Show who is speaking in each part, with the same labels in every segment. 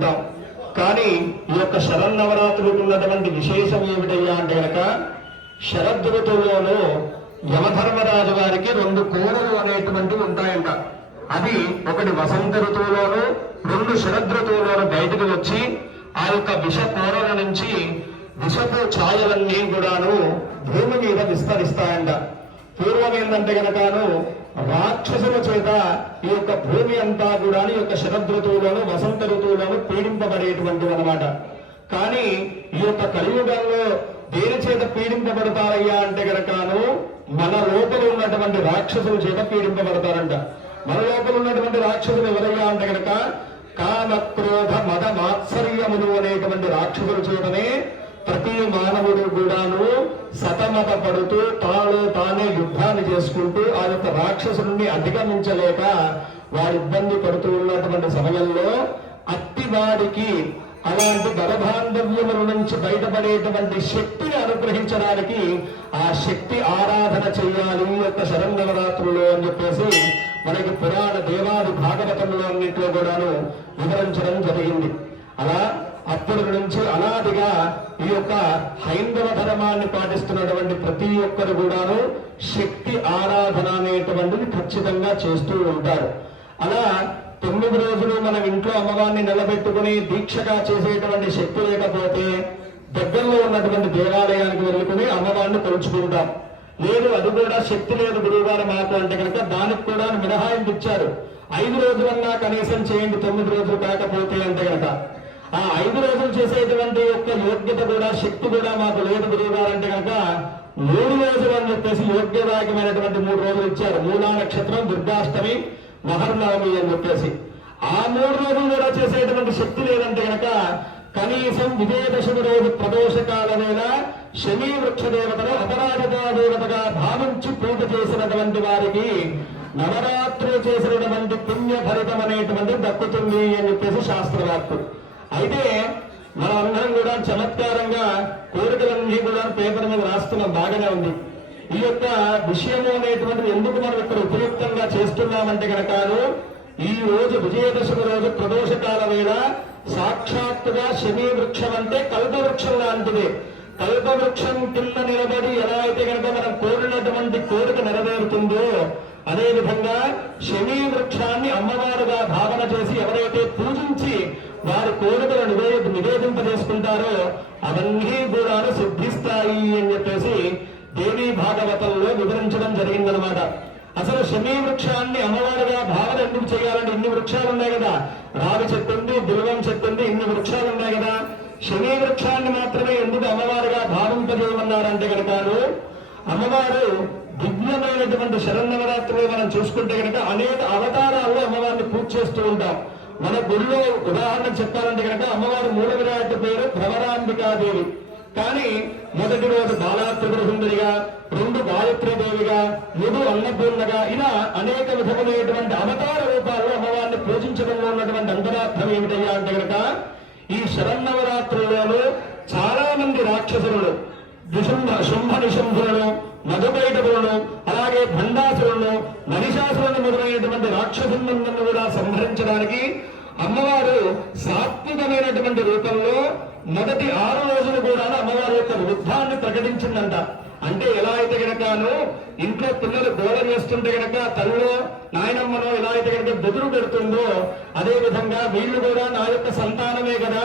Speaker 1: ఉంటాం కానీ ఈ యొక్క శరన్నవరాత్రులకు ఉన్నటువంటి విశేషం ఏమిటయ్యా అంటే గనక శరద్ ఋతువులోనూ యమధర్మరాజు గారికి రెండు కోడలు అనేటువంటివి ఉంటాయంట. అది ఒకటి వసంత ఋతువులోను రెండు శరద్ ఋతువులోను బయటకు వచ్చి ఆ యొక్క విష కోరల నుంచి విషపు ఛాయలన్నీ కూడాను భూమి మీద విస్తరిస్తాయంట. పూర్వం ఏంటంటే గనకను రాక్షసుల చేత ఈ యొక్క భూమి అంతా కూడా ఈ యొక్క శరద్ వసంత ఋతువులను పీడింపబడేటువంటివి అనమాట కానీ ఈ యొక్క కలియుగంలో దేని చేత పీడింపబడతారయ్యా అంటే గనకను మన లోపల ఉన్నటువంటి రాక్షసుల చేత పీడింపబడతారంట. మన లోపల ఉన్నటువంటి రాక్షసులు ఎవరయ్యా అంటే గనక కామ క్రోధ మద మాత్సర్యములు అనేటువంటి రాక్షసుల చేతనే ప్రతి మానవుడు కూడాను సతమత పడుతూ తాను తానే యుద్ధాన్ని చేసుకుంటూ ఆ యొక్క రాక్షసుని అధిగమించలేక వాడు ఇబ్బంది పడుతూ ఉన్నటువంటి సమయంలో అత్తివాడికి అలాంటి గర్భాంధవ్యముల నుంచి బయటపడేటువంటి శక్తిని అనుగ్రహించడానికి ఆ శక్తి ఆరాధన చేయాలి ఈ యొక్క శరణవరాత్రులు అని చెప్పేసి మనకి పురాణ దేవాది భాగవతంలో అన్నింటిలో కూడాను వివరించడం జరిగింది. అలా అప్పటి నుంచి అనాదిగా ఈ యొక్క హైందవ ధర్మాన్ని పాటిస్తున్నటువంటి ప్రతి ఒక్కరు కూడాను శక్తి ఆరాధన అనేటువంటిది ఖచ్చితంగా చేస్తూ ఉంటారు. అలా తొమ్మిది రోజులు మనం ఇంట్లో అమ్మవారిని నిలబెట్టుకుని దీక్షగా చేసేటువంటి శక్తి లేకపోతే దగ్గరలో ఉన్నటువంటి దేవాలయానికి వెళ్ళుకుని అమ్మవారిని తలుచుకుంటాం. లేదు అది కూడా శక్తి లేదు గురువుగారు మాకు అంటే కనుక దానికి కూడా మినహాయింపు ఇచ్చారు. ఐదు రోజులన్నా కనీసం చేయండి తొమ్మిది రోజులు కాకపోతే అంటే కనుక. ఆ ఐదు రోజులు చేసేటువంటి యొక్క యోగ్యత కూడా శక్తి కూడా మాకు లేదు గురువు కనుక మూడు రోజులు అని చెప్పేసి యోగ్యదాయకమైనటువంటి మూడు రోజులు ఇచ్చారు. మూలా నక్షత్రం దుర్గాష్టమి మహర్నవమి అని చెప్పేసి. ఆ మూడు రోజులు కూడా చేసేటువంటి శక్తి లేదంటే కనుక కనీసం విజయదశమి రోజు ప్రదోషకాలమైన శని వృక్ష దేవతను అపరాజితా దేవతగా భావించి పూజ చేసినటువంటి వారికి నవరాత్రి చేసినటువంటి పుణ్య ఫలితం అనేటువంటి దక్కుతుంది అని చెప్పేసి శాస్త్రవాక్కు అయితే మనం అందరం కూడా చమత్కారంగా కోరికలన్నీ కూడా పేపర్ మీద రాస్తున్నాం బాగానే ఉంది. ఈ యొక్క విషయము అనేటువంటిది ఎందుకు మనం ఇక్కడ ఉపయుక్తంగా చేస్తున్నామంటే కనుక ఈ రోజు విజయదశమి రోజు ప్రదోషకాల వేళ సాక్షాత్తుగా శని వృక్షం అంటే కల్పవృక్షం లాంటిది. కల్పవృక్షం కింద నిలబడి ఎలా అయితే కనుక మనం కోరినటువంటి కోరిక నెరవేరుతుందో అదే విధంగా శని వృక్షాన్ని అమ్మవారుగా భావన చేసి ఎవరైతే చేసి వారి కోరికలు నివే నివేదింపజేసుకుంటారో అవన్నీ కూడా సిద్ధిస్తాయి అని చెప్పేసి దేవీ భాగవతంలో వివరించడం జరిగిందనమాట అసలు శమీ వృక్షాన్ని అమ్మవారిగా భావన ఎందుకు చేయాలంటే ఇన్ని వృక్షాలు ఉన్నాయి కదా. రావి చెట్టు ఉంది దుర్గం చెట్టు ఉంది ఇన్ని వృక్షాలు ఉన్నాయి కదా. శమీ వృక్షాన్ని మాత్రమే ఎందుకు అమ్మవారిగా భావింపజేయమన్నారంటే కనుక అమ్మవారు దివ్యమైనటువంటి శరన్నవరాత్రులు మనం చూసుకుంటే కనుక అనేక అవతారాల్లో అమ్మవారిని పూజ చేస్తూ ఉంటాం. మన గుడిలో ఉదాహరణ చెప్పాలంటే కనుక అమ్మవారి మూల విరాట్ పేరు భవరాంబికాదేవి. కానీ మొదటి రోజు బాలా సుందరిగా రెండు గాయత్రి దేవిగా ముదు అన్నపూర్ణగా ఇలా అనేక విధములైనటువంటి అవతార రూపాల్లో అమ్మవారిని పూజించడంలో ఉన్నటువంటి అంతరార్థం ఏమిటయ్యా అంటే కనుక ఈ శరన్నవరాత్రుల్లోనూ చాలా మంది రాక్షసులను విశుంభ శుంభ నిశుంభులను మధుబైటకులను అలాగే భండాసులను మహిషాసులను మొదలైనటువంటి రాక్షసులను కూడా సంహరించడానికి అమ్మవారు సాత్వికమైనటువంటి రూపంలో మొదటి ఆరు రోజులు కూడా అమ్మవారి యొక్క వృద్ధాన్ని ప్రకటించిందంట. అంటే ఎలా అయితే గనకను ఇంట్లో పిల్లలు గోడ చేస్తుంటే గనక తల్లిలో నాయనమ్మనో ఎలా అయితే గనక బెదురు పెడుతుందో అదే విధంగా వీళ్ళు కూడా నా యొక్క సంతానమే కదా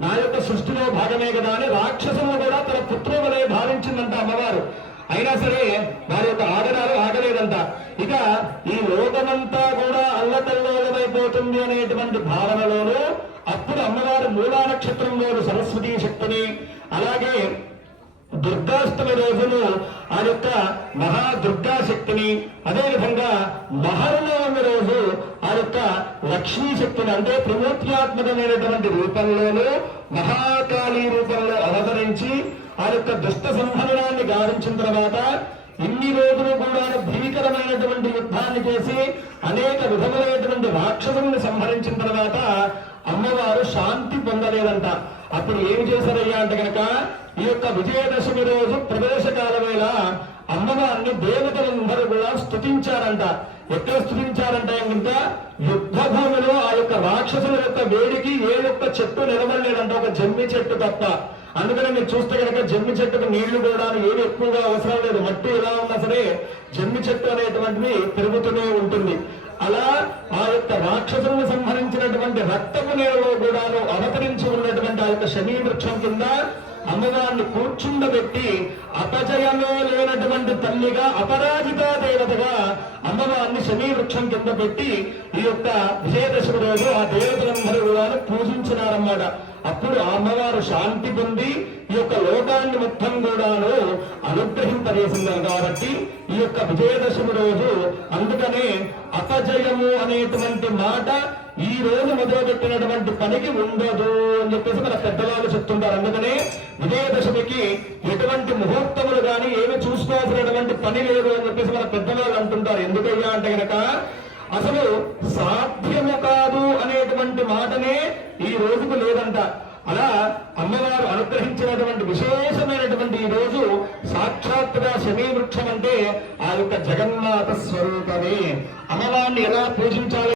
Speaker 1: నా యొక్క సృష్టిలో భాగమే కదా అని రాక్షసులు కూడా తన పుత్రులే భావించిందంట అమ్మవారు. అయినా సరే మూలా నక్షత్రంలోని సరస్వతి శక్తిని అలాగే దుర్గాష్టమి రోజును ఆ యొక్క మహా దుర్గా శక్తిని అదేవిధంగా మహర్నవమి రోజు ఆ యొక్క లక్ష్మీ శక్తిని అంటే త్రిమూర్త్యాత్మకమైనటువంటి రూపంలోనూ మహాకాళీ రూపంలో అవతరించి ఆ యొక్క దుష్ట సంహరణాన్ని గావించిన తర్వాత ఇన్ని రోజులు కూడా భీకరమైనటువంటి యుద్ధాన్ని చేసి అనేక విధములైనటువంటి రాక్షసుల్ని సంహరించిన తర్వాత అమ్మవారు శాంతి పొందలేదంట. అప్పుడు ఏం చేశారయ్యా అంటే కనుక ఈ యొక్క విజయదశమి రోజు ప్రవేశకాల వేళ అమ్మవారిని దేవతలందరూ కూడా స్తుతించారంట. ఎక్కడ స్థుతించారంట ఇంకా యుద్ధ భూమిలో ఆ యొక్క రాక్షసుల యొక్క వేడికి ఏ యొక్క చెట్టు నిలబడలేదంట. ఒక జమ్మి చెట్టు తప్ప. అందుకని మీరు చూస్తే కనుక జమ్మి చెట్టుకు నీళ్ళు కూడా ఏమి ఎక్కువగా అవసరం లేదు. మట్టి ఎలా ఉన్నా సరే జమ్మి చెట్టు అనేటువంటిది పెరుగుతూనే ఉంటుంది. అలా ఆ యొక్క రాక్షసులను సంహరించినటువంటి రక్తపు నేలలో కూడాను అవతరించి ఉన్నటువంటి ఆ యొక్క శని వృక్షం కింద అమ్మవారిని కూర్చుండబెట్టి అపజయమే లేనటువంటి తల్లిగా అపరాజిత దేవతగా అమ్మవారిని శని వృక్షం కింద పెట్టి ఈ యొక్క విజయదశమి రోజు ఆ దేవతలందరూ కూడా పూజించినారన్నమాట. అప్పుడు ఆ అమ్మవారు శాంతి పొంది ఈ యొక్క లోకాన్ని మొత్తం కూడాను అనుగ్రహింపజేసిందని కాబట్టి ఈ యొక్క విజయదశమి రోజు అందుకనే అపజయము అనేటువంటి మాట ఈ రోజు మొదలుపెట్టినటువంటి పనికి ఉండదు అని చెప్పేసి మన పెద్దవాళ్ళు చెప్తుంటారు. అందుకనే విజయదశమికి ఎటువంటి ముహూర్తములు కానీ ఏమి చూసుకోవాల్సినటువంటి పని లేదు అని చెప్పేసి మన పెద్దవాళ్ళు అంటుంటారు. ఎందుకయ్యా అంటే గనక అసలు సాధ్యము కాదు అనేటువంటి మాటనే ఈ రోజుకు లేదంట అలా అమ్మవారు అనుగ్రహించినటువంటి విశేషమైనటువంటి ఈ రోజు సాక్షాత్తుగా శని వృక్షం అంటే ఆ యొక్క జగన్నాథ స్వరూపమే. అమ్మవారిని ఎలా పూజించాలి?